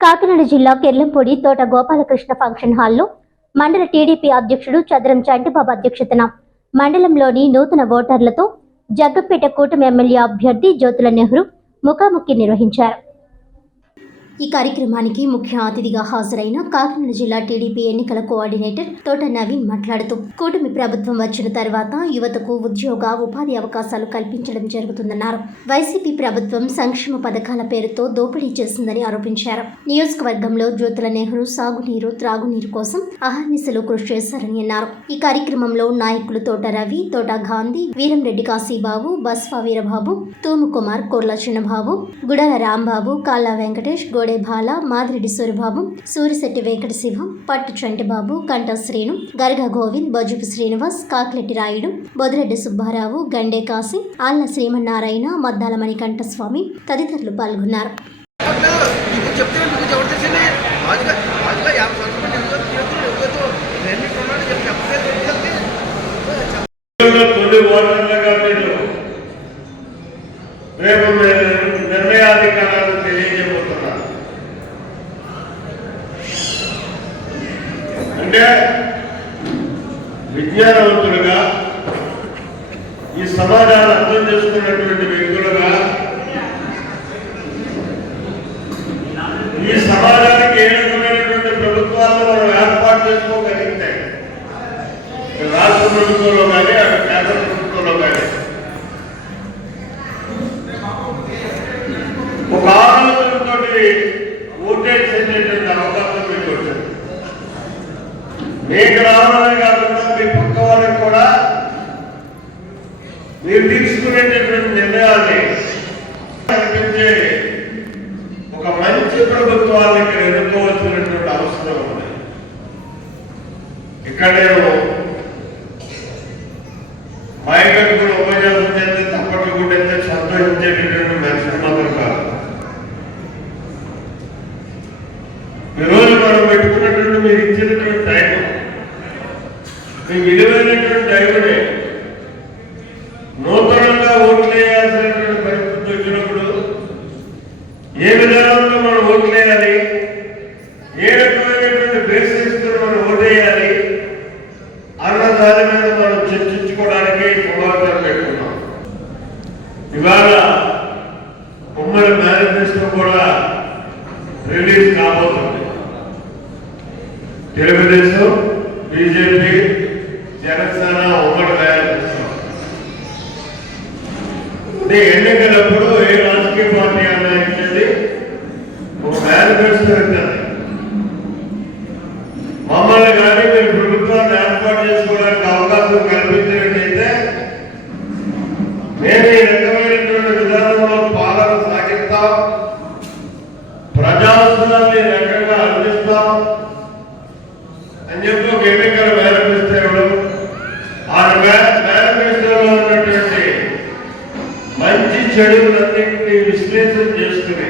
కాకినాడ జిల్లా కెర్లంపూడి తోట గోపాలకృష్ణ ఫంక్షన్ హాల్లో మండల టీడీపీ అధ్యక్షుడు చదరం చంటిబాబు అధ్యక్షతన మండలంలోని నూతన ఓటర్లతో జగ్గపేట కూటమి ఎమ్మెల్యే అభ్యర్థి జ్యోతుల నెహ్రూ ముఖాముఖి నిర్వహించారు. ఈ కార్యక్రమానికి ముఖ్య అతిథిగా హాజరైన కాకినాడ జిల్లా టీడీపీ ఎన్నికల కోఆర్డినేటర్ తోట నవీన్ మాట్లాడుతూ కూటమి ప్రభుత్వం వచ్చిన తర్వాత యువతకు ఉద్యోగ ఉపాధి అవకాశాలు కల్పించడం జరుగుతుందన్నారు. వైసీపీ ప్రభుత్వం సంక్షేమ పథకాల పేరుతో దోపిడీ చేసిందని ఆరోపించారు. నియోజకవర్గంలో జ్యోతుల నెహ్రూ సాగునీరు త్రాగునీరు కోసం అహర్నిశలు కృషి చేశారని అన్నారు. ఈ కార్యక్రమంలో నాయకులు తోట రవి తోట గాంధీ వీరంరెడ్డి కాశీబాబు బస్వా వీరబాబు తూము కుమార్ కోర్ల చిన్నబాబు గుడల రాంబాబు కాళ్ళ వెంకటేష్ గోడ బాల మాదిరెడ్డి సూరిబాబు సూరిశెట్టి వెంకట శివం పట్టు చంటిబాబు కంట శ్రీను గరగ గోవింద్ బొజుపు శ్రీనివాస్ కాకిలెట్టి రాయుడు బొదిరెడ్డి సుబ్బారావు గండే కాశీ ఆళ్ళ శ్రీమన్నారాయణ మద్దాల మణికంఠస్వామి తదితరులు పాల్గొన్నారు. రేపు నిర్ణయాధికారాలు తెలియజేయబోతున్నారు అంటే విజ్ఞానవంతులుగా ఈ సమాజాన్ని అర్థం చేసుకున్నటువంటి వ్యక్తులుగా ఈ సమాజానికి ఏ రకమైనటువంటి ప్రభుత్వాలను మనం ఏర్పాటు చేసుకోగలిగితే రాష్ట్ర ప్రభుత్వంలో కానీ అటు కేంద్ర ప్రభుత్వంలో కానీ. ఒక ఆలోచనతో ఓటేసేటటువంటి అవకాశం మీకు వచ్చింది. మీకు రావడమే కాకుండా మీ పక్క వాళ్ళకి కూడా మీరు తీసుకునేటటువంటి నిర్ణయాన్ని కనిపించే ఒక మంచి ప్రభుత్వాన్ని ఇక్కడ ఎన్నుకోవాల్సినటువంటి అవసరం ఉంది. ఇక్కడ నేను మైకకు కూడా ఉపయోగం చేస్తే తప్పట్లు కూడా ఎంత ఏ విధానంలో మనం ఓట్లు వేయాలి? ఏ రకమైనటువంటి బేసిస్ మనం ఓటేయాలి అన్న దాని మీద మనం చర్చించుకోవడానికి సమావేశం పెట్టుకున్నాం ఇవాళ ఉమ్మడి మేనిఫెస్టో కూడా రిలీజ్ కాబోతుంది. తెలుగుదేశం బీజేపీ జనసేన ఉమ్మడి మేనిఫెస్టో అంటే ఎన్నికలప్పుడు ఏ రాజకీయ పార్టీ అన్నా ఇచ్చేది ఒక మేనిఫెస్టో ఇస్తుంది మమ్మల్ని కానీ మీరు ప్రభుత్వాన్ని ఏర్పాటు చేసుకోవడానికి అవకాశం కల్పించినట్టయితే మేము ఈ రకమైనటువంటి విధానంలో పాలన సాగిస్తాం ప్రజాస్వామ్యాన్ని ఈ రకంగా అందిస్తాం అని చెప్పి ఒక ఎన్నికల మేనిఫెస్టో ఇవ్వడం. ఆ మేనిఫెస్టోలో ఉన్నటువంటి మంచి చెడులన్నింటినీ విశ్లేషణ చేసుకుని